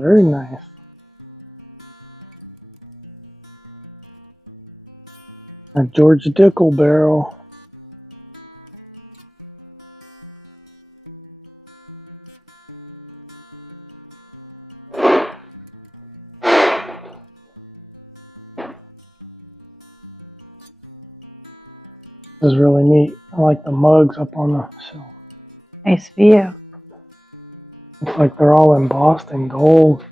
very nice. A George Dickel barrel. This is really neat. I like the mugs up on the shelf. Nice view. Looks like they're all embossed in gold.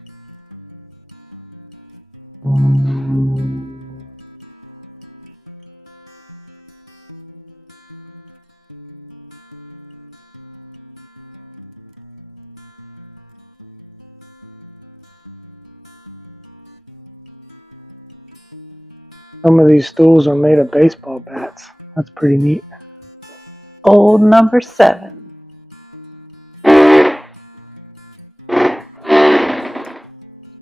Some of these stools are made of baseball bats. That's pretty neat. Old number 7.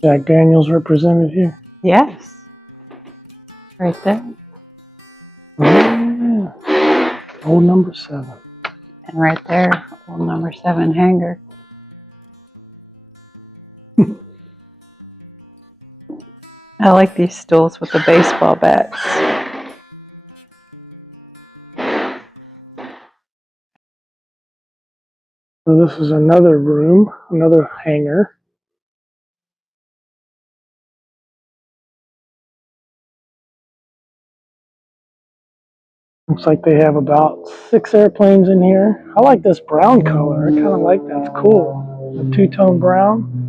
Jack Daniels represented here. Yes. Right there. Oh, yeah. Old number 7. And right there, old number 7 hanger. I like these stools with the baseball bats. So this is another room, another hanger. Looks like they have about 6 airplanes in here. I like this brown color. I kind of like that. It's cool. A two-tone brown.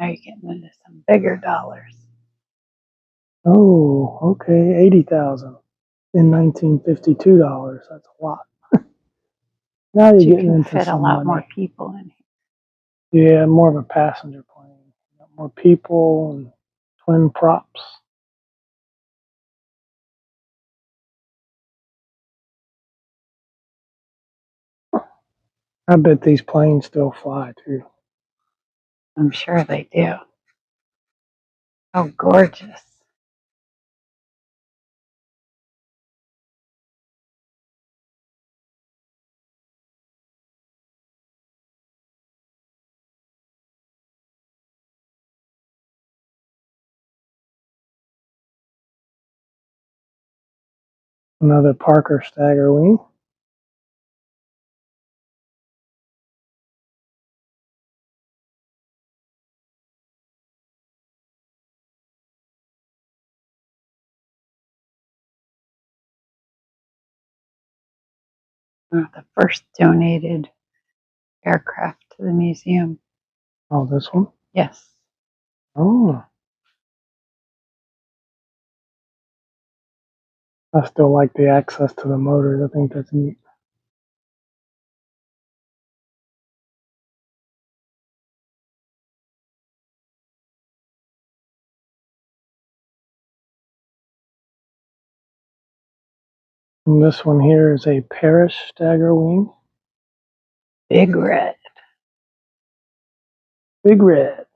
Now you're getting into some bigger dollars. Oh, okay. 80,000 in 1952 dollars. That's a lot. Now you're You getting can into fit a some lot money. more people in here. Yeah, more of a passenger plane. More people and twin props. I bet these planes still fly too. I'm sure they do. Oh, gorgeous. Another Parker Stagger wing. The first donated aircraft to the museum. Oh, this one? Yes. Oh. I still like the access to the motors. I think that's neat. And this one here is a Paris Stagger wing. Big red. Big red.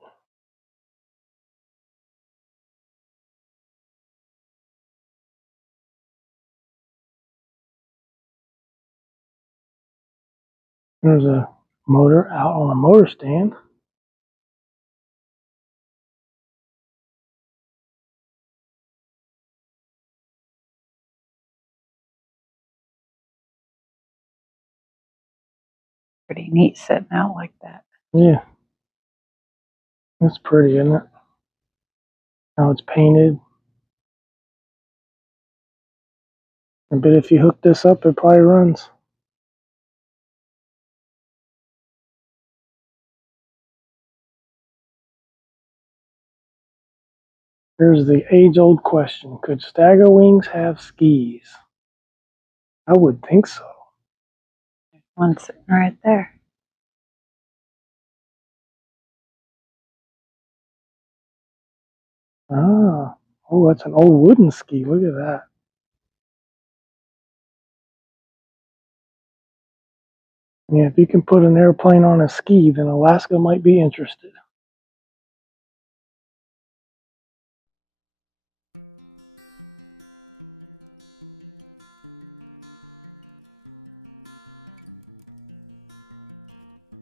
There's a motor out on a motor stand. Pretty neat sitting out like that. Yeah. That's pretty, isn't it? How it's painted. I bet if you hook this up, it probably runs. Here's the age-old question. Could Stagger wings have skis? I would think so. One sitting right there. Ah. Oh, that's an old wooden ski. Look at that. Yeah, if you can put an airplane on a ski, then Alaska might be interested.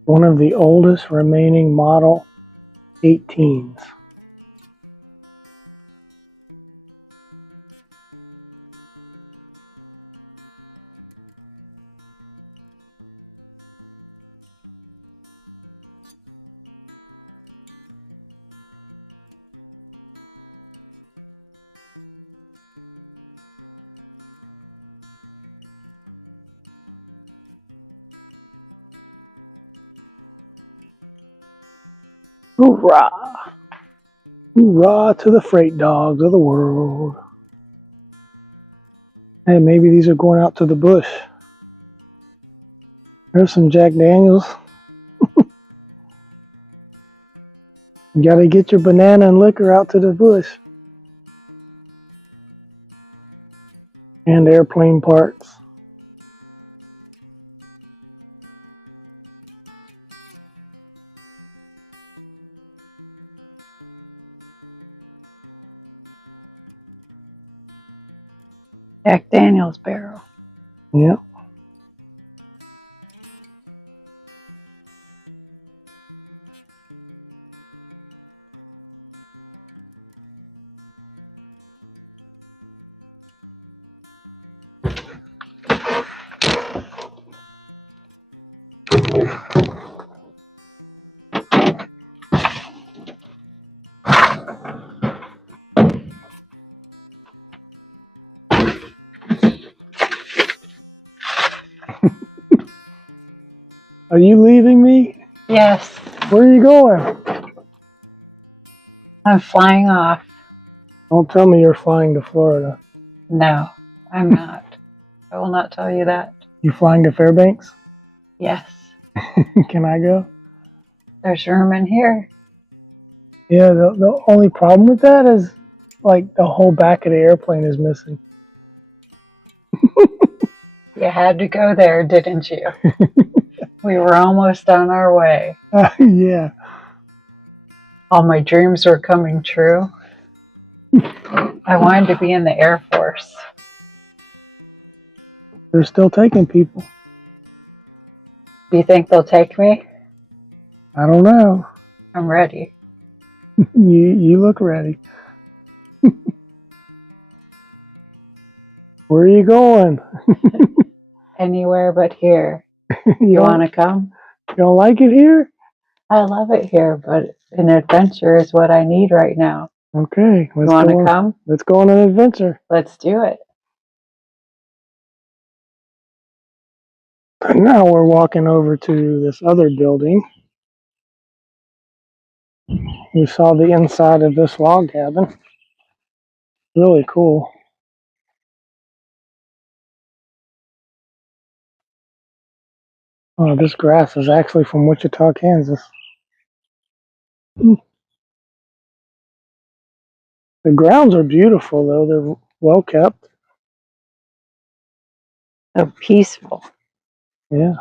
One of the oldest remaining Model 18s. Hoorah! Hoorah to the freight dogs of the world. Hey, maybe these are going out to the bush. There's some Jack Daniels. You gotta get your banana and liquor out to the bush. And airplane parts. Jack Daniels barrel. Yep. Are you leaving me? Yes, Where are you going? I'm flying off. Don't tell me you're flying to Florida. No, I'm not. I will not tell you that. You flying to Fairbanks? Yes, Can I go? there's room in here. Yeah, the only problem with that is like the whole back of the airplane is missing. You had to go there, didn't you? We were almost on our way. Yeah. All my dreams were coming true. I wanted to be in the Air Force. They're still taking people. Do you think they'll take me? I don't know. I'm ready. You look ready. Where are you going? Anywhere but here. You You want to come? don't like it here? I love it here, but an adventure is what I need right now. Okay. You want to come? Let's go on an adventure. Let's do it. And now we're walking over to this other building. We saw the inside of this log cabin. Really cool. Oh, this grass is actually from Wichita, Kansas. The grounds are beautiful, though. They're well kept. So peaceful. Yeah.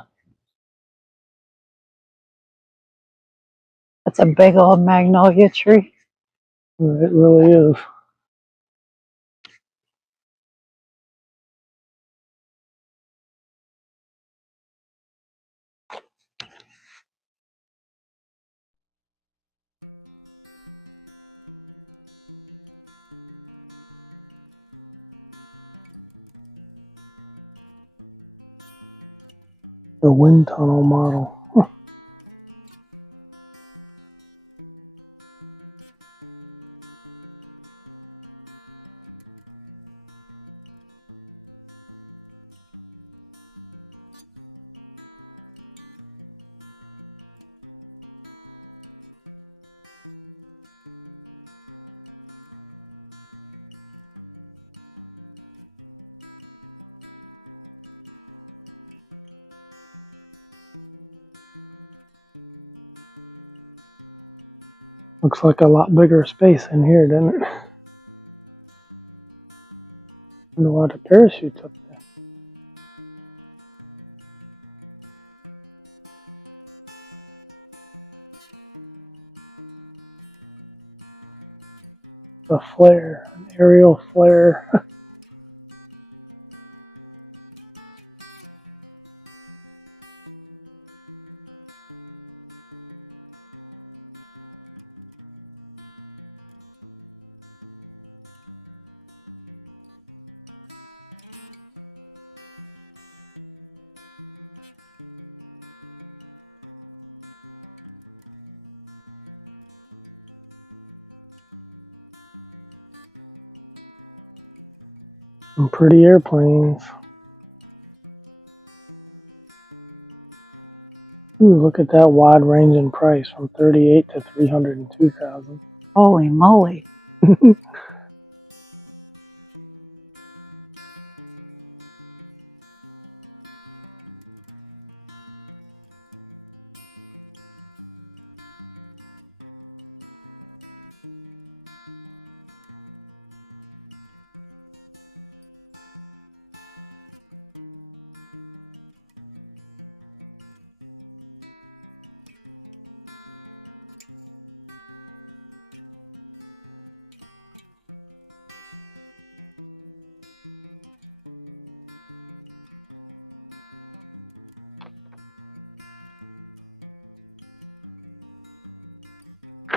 That's a big old magnolia tree. It really is. The wind tunnel model. Huh. Looks like a lot bigger space in here, doesn't it? I wonder why the parachute's up there. A flare, an aerial flare. Some pretty airplanes. Ooh, look at that wide range in price from $38,000 to $302,000. Holy moly.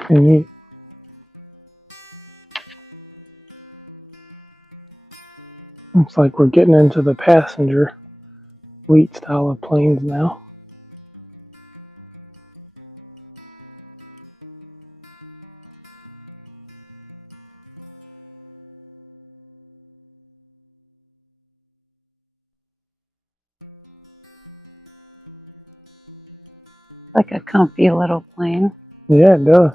Pretty neat. Looks like we're getting into the passenger fleet style of planes now. Like a comfy little plane. Yeah, it does.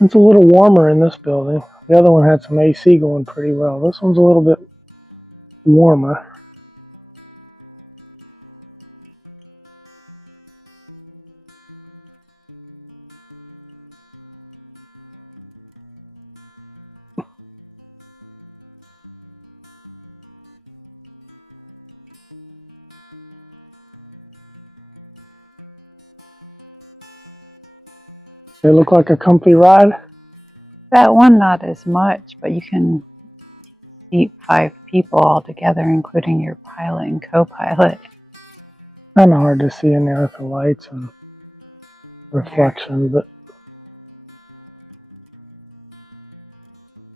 It's a little warmer in this building. The other one had some AC going pretty well. This one's a little bit warmer. They look like a comfy ride. That one not as much, but you can seat 5 people all together, including your pilot and co-pilot. Kind of hard to see in there with the lights and reflection, but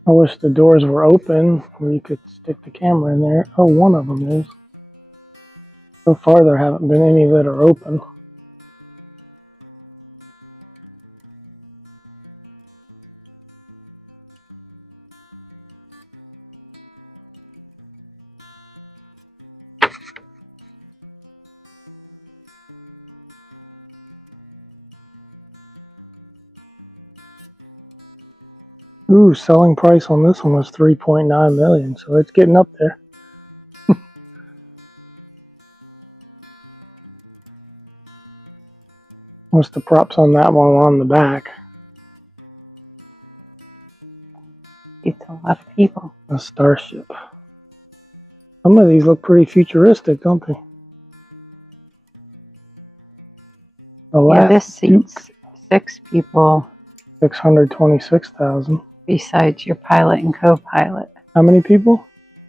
I wish the doors were open where you could stick the camera in there. Oh, one of them is. So far there haven't been any that are open. Ooh, selling price on this one was $3.9 million, so it's getting up there. Most of the props on that one were on the back. It's a lot of people. A starship. Some of these look pretty futuristic, don't they? Yeah, this seats 6 people. $626,000. Besides your pilot and co-pilot. How many people?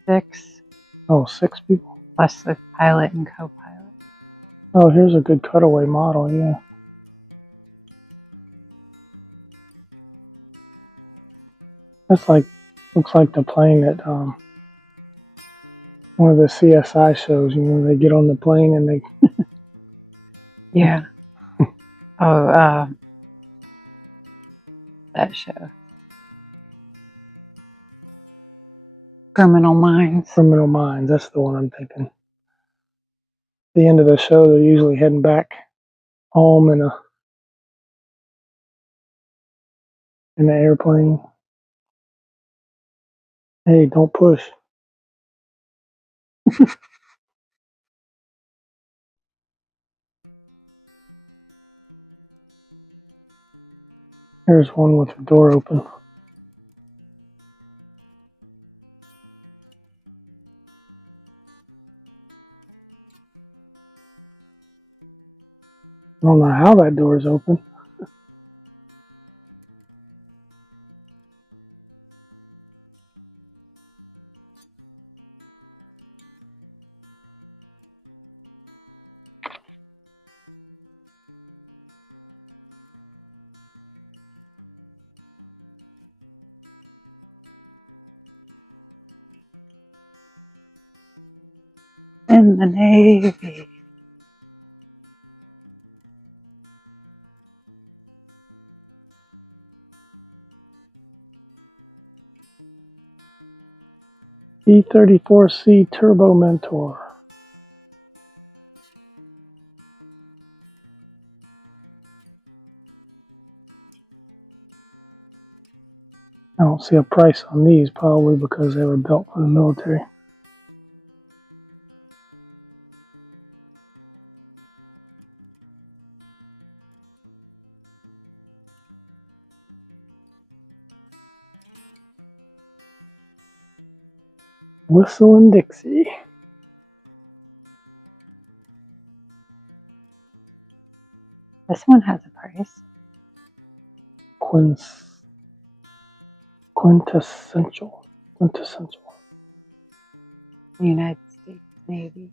6. Oh, 6 people. Plus the pilot and co-pilot. Oh, here's a good cutaway model, yeah. That's like, looks like the plane at one of the CSI shows, you know, they get on the plane and they... Yeah. Oh, that show. Criminal Minds. Criminal Minds, that's the one I'm thinking. At the end of the show, they're usually heading back home in an airplane. Hey, don't push. There's one with the door open. I don't know how that door is open. In the Navy. E34C Turbo Mentor. I don't see a price on these, probably because they were built for the military. Whistle & Dixie. This one has a price. Quintessential. United States Navy.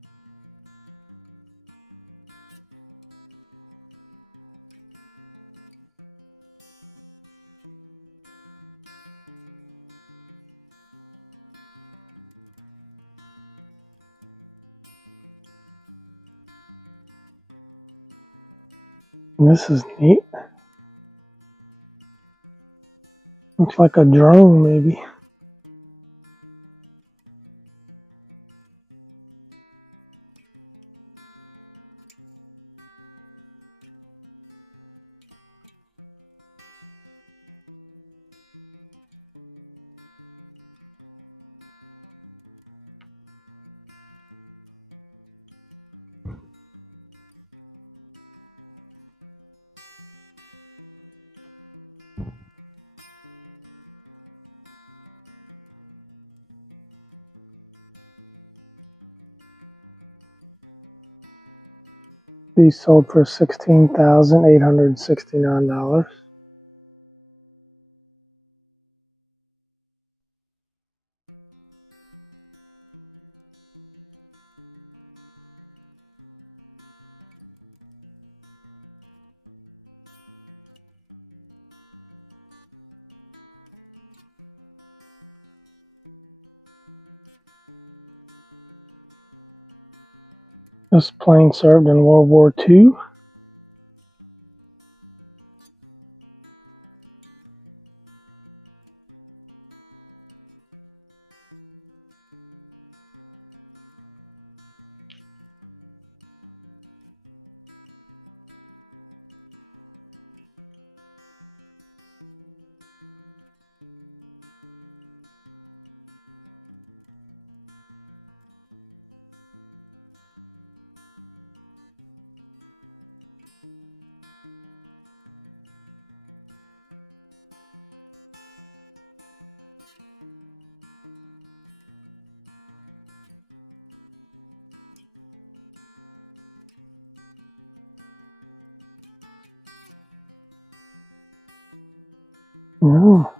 This is neat. Looks like a drone, maybe. These sold for $16,869. This plane served in World War II. Oh,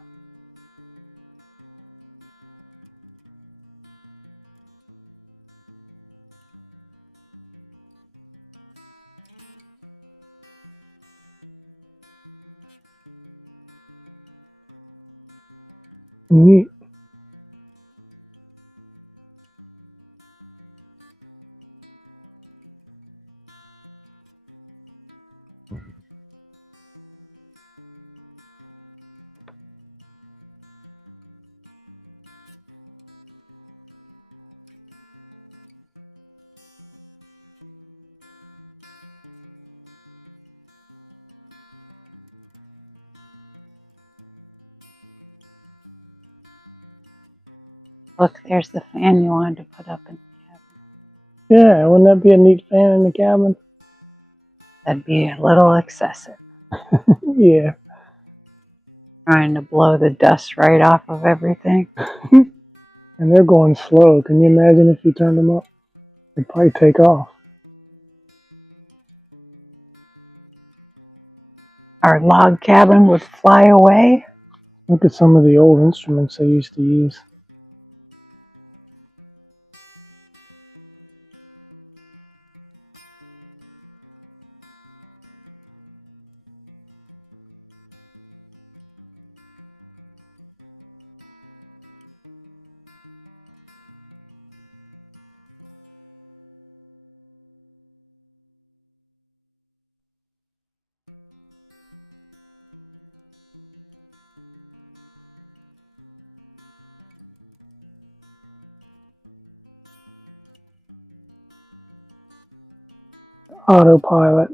neat. Look, there's the fan you wanted to put up in the cabin. Yeah, wouldn't that be a neat fan in the cabin? That'd be a little excessive. Yeah. Trying to blow the dust right off of everything. And they're going slow. Can you imagine if you turned them up? They'd probably take off. Our log cabin would fly away. Look at some of the old instruments they used to use. autopilot.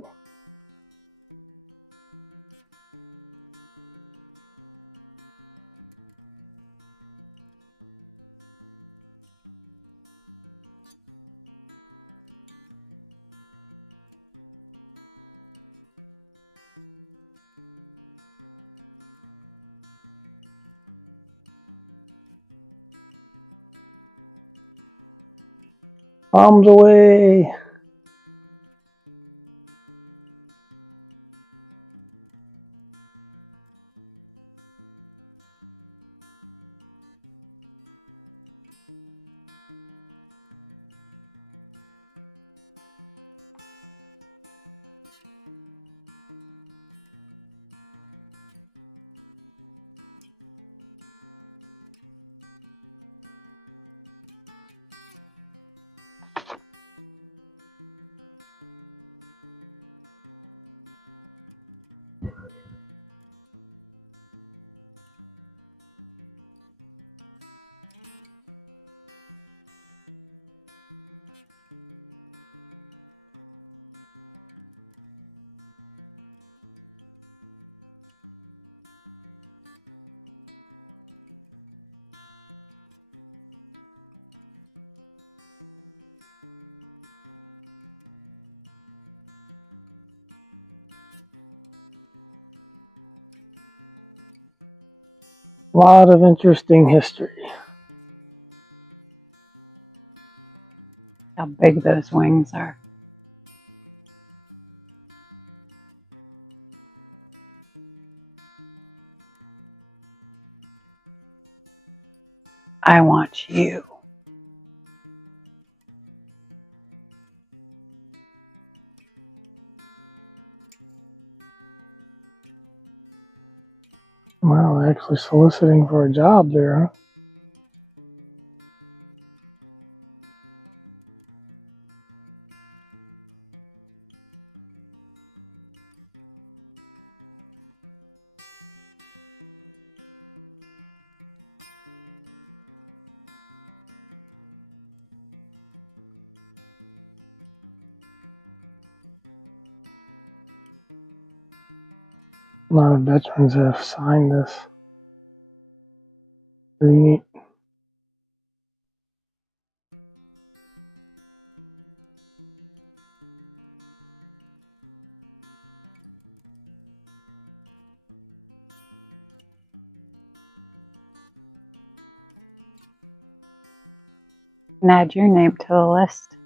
Bombs away! A lot of interesting history. How big those wings are. I want you. Wow, actually soliciting for a job there, huh? A lot of veterans have signed this. Very neat. And add your name to the list.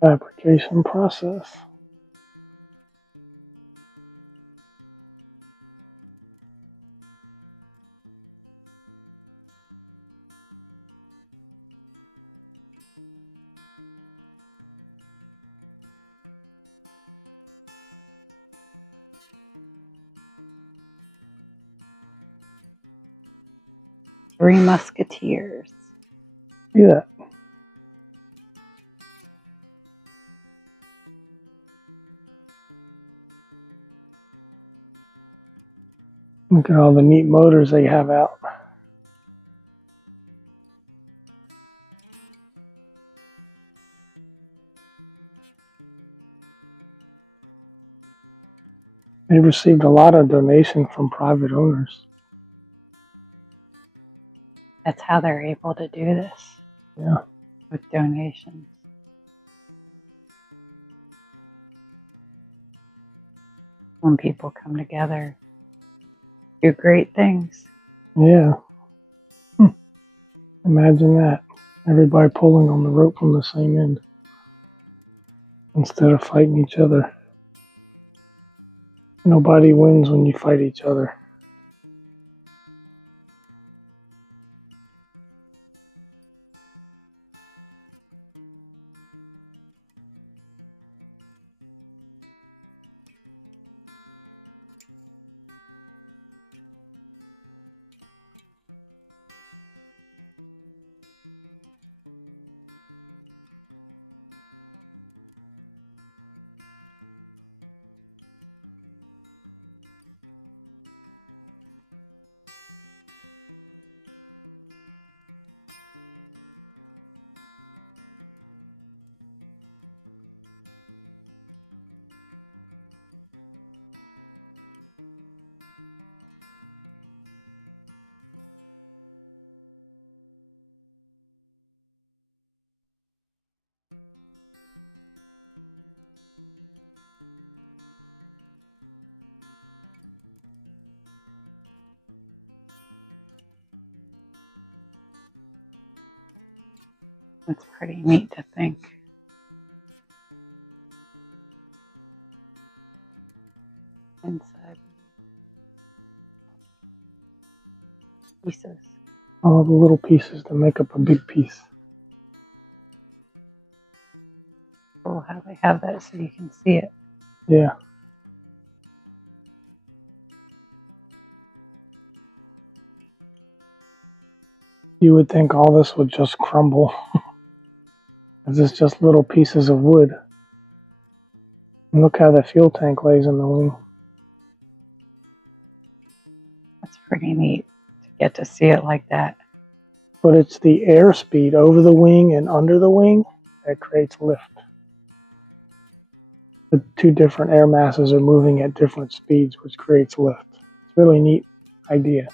Fabrication process. Three Musketeers. See that? Look at all the neat motors they have out. They've received a lot of donation from private owners. That's how they're able to do this. Yeah. With donations. When people come together, do great things. Yeah. Imagine that. Everybody pulling on the rope from the same end instead of fighting each other. Nobody wins when you fight each other. It's pretty neat to think. Inside pieces. All the little pieces to make up a big piece. Cool how they have that so you can see it. Yeah. You would think all this would just crumble. It's just little pieces of wood. And look how the fuel tank lays in the wing. That's pretty neat to get to see it like that. But it's the airspeed over the wing and under the wing that creates lift. The two different air masses are moving at different speeds, which creates lift. It's a really neat idea.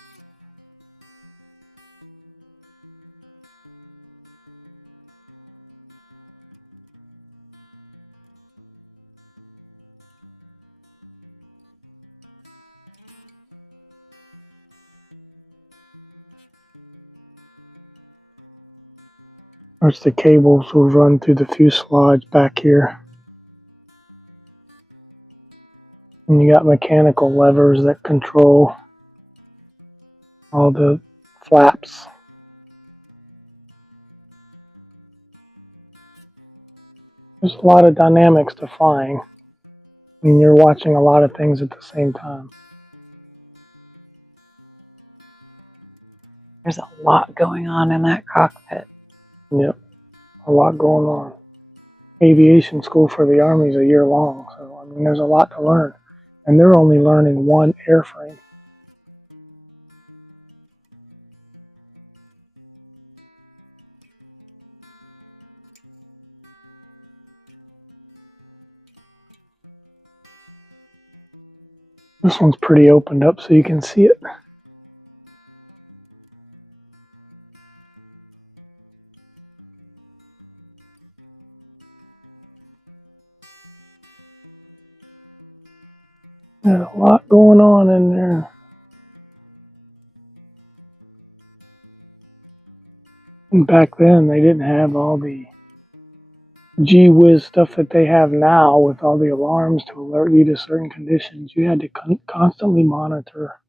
Which the cables will run through the fuselage back here. And you got mechanical levers that control all the flaps. There's a lot of dynamics to flying. I mean, you're watching a lot of things at the same time. There's a lot going on in that cockpit. Yep, a lot going on. Aviation school for the Army is a year long, so I mean, there's a lot to learn. And they're only learning one airframe. This one's pretty opened up so you can see it. There's a lot going on in there. And back then, they didn't have all the gee whiz stuff that they have now with all the alarms to alert you to certain conditions. You had to constantly monitor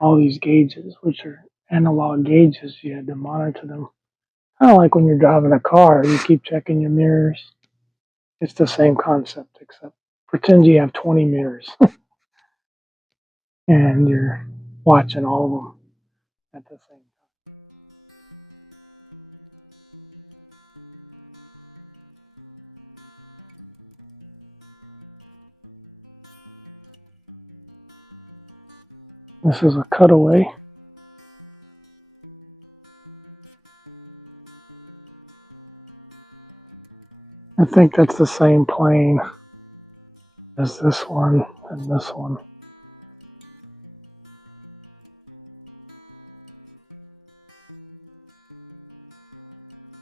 all these gauges, which are analog gauges. You had to monitor them. Kind of like when you're driving a car, you keep checking your mirrors. It's the same concept, except pretend you have 20 mirrors and you're watching all of them at the same time. This is a cutaway. I think that's the same plane as this one and this one.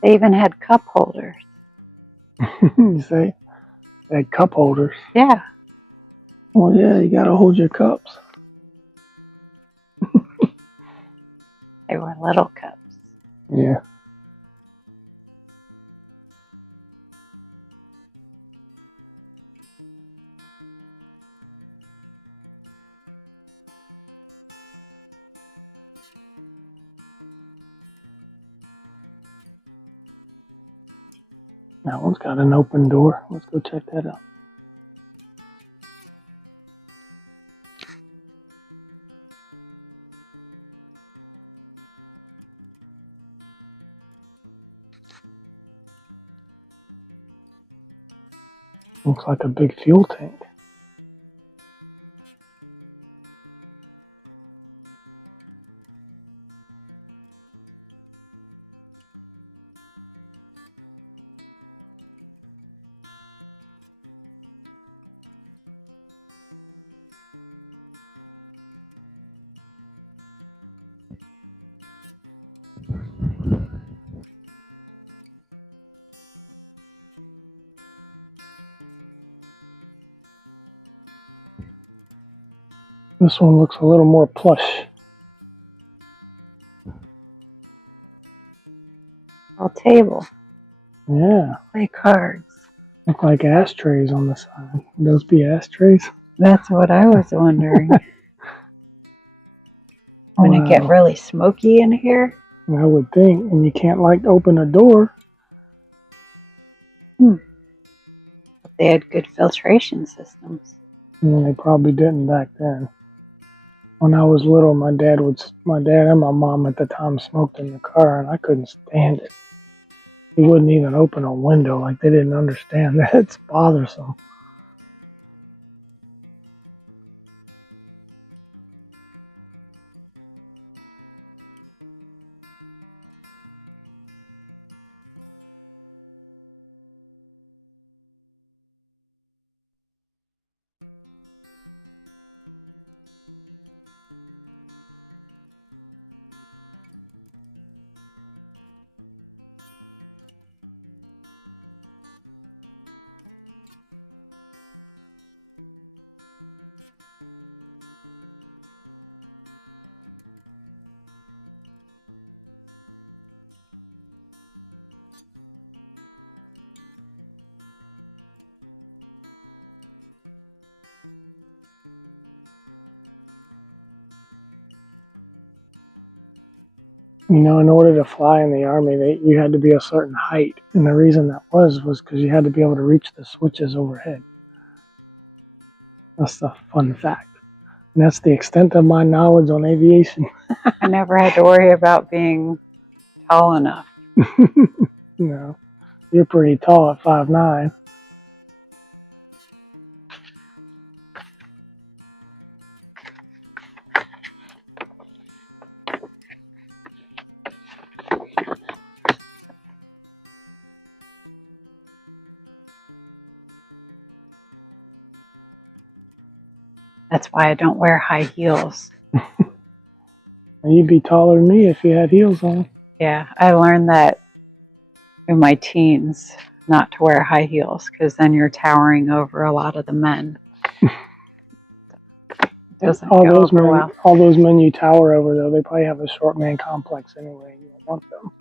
They even had cup holders. You say? They had cup holders. Yeah. Well, yeah, you gotta hold your cups. They were little cups. Yeah. That one's got an open door. Let's go check that out. Looks like a big fuel tank. This one looks a little more plush. I'll table. Yeah. Play cards. Look like ashtrays on the side. Would those be ashtrays? That's what I was wondering. When it get really smoky in here? I would think. And you can't like open a door. They had good filtration systems. And they probably didn't back then. When I was little, my dad and my mom at the time smoked in the car, and I couldn't stand it. He wouldn't even open a window, like they didn't understand that it's bothersome. You know, in order to fly in the Army, you had to be a certain height. And the reason that was because you had to be able to reach the switches overhead. That's the fun fact. And that's the extent of my knowledge on aviation. I never had to worry about being tall enough. No, you're pretty tall at 5'9". That's why I don't wear high heels. You'd be taller than me if you had heels on. Yeah, I learned that in my teens not to wear high heels because then you're towering over a lot of the men. All those men you tower over, though, they probably have a short man complex anyway. You don't want them.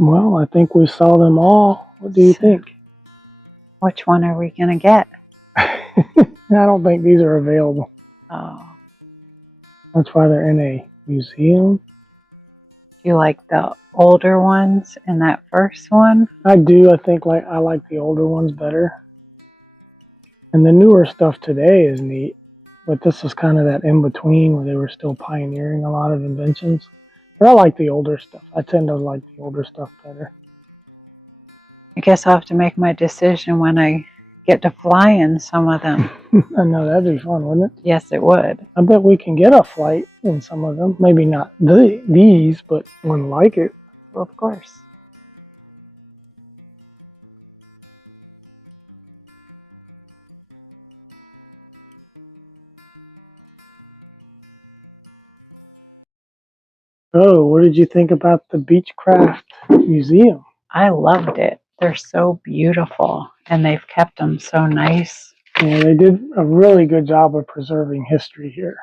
Well, I think we saw them all. What do you think? Which one are we going to get? I don't think these are available. Oh. That's why they're in a museum. Do you like the older ones in that first one? I do. I think I like the older ones better. And the newer stuff today is neat. But this is kind of that in-between where they were still pioneering a lot of inventions. But I like the older stuff. I tend to like the older stuff better. I guess I'll have to make my decision when I get to fly in some of them. I know, that'd be fun, wouldn't it? Yes, it would. I bet we can get a flight in some of them. Maybe not these, but one like it. Well, of course. Oh, what did you think about the Beechcraft Museum? I loved it. They're so beautiful, and they've kept them so nice. Yeah, they did a really good job of preserving history here.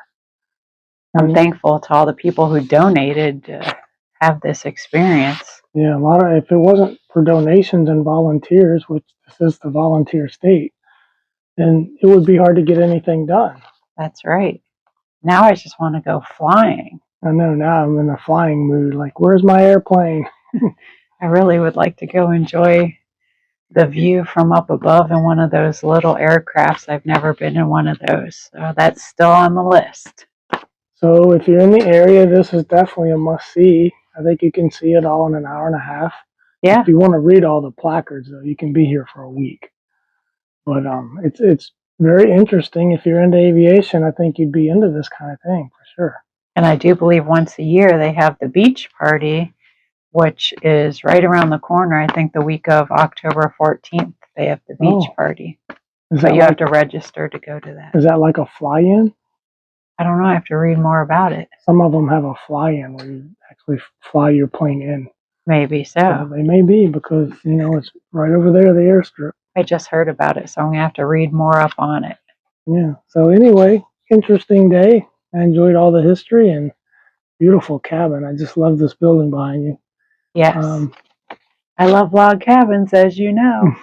I'm thankful to all the people who donated to have this experience. Yeah, if it wasn't for donations and volunteers, which this is the volunteer state, then it would be hard to get anything done. That's right. Now I just want to go flying. I know, now I'm in a flying mood. Like, where's my airplane? I really would like to go enjoy the view from up above in one of those little aircrafts. I've never been in one of those. So that's still on the list. So if you're in the area, this is definitely a must-see. I think you can see it all in an hour and a half. Yeah. If you want to read all the placards, though, you can be here for a week. But it's very interesting. If you're into aviation, I think you'd be into this kind of thing for sure. And I do believe once a year they have the beach party, which is right around the corner. I think the week of October 14th, they have the beach party. But you have to register to go to that. Is that like a fly-in? I don't know. I have to read more about it. Some of them have a fly-in where you actually fly your plane in. Maybe So so. they may be because, it's right over there, the airstrip. I just heard about it, so I'm going to have to read more up on it. Yeah. So anyway, interesting day. I enjoyed all the history and beautiful cabin. I just love this building behind you. Yes. I love log cabins, as you know.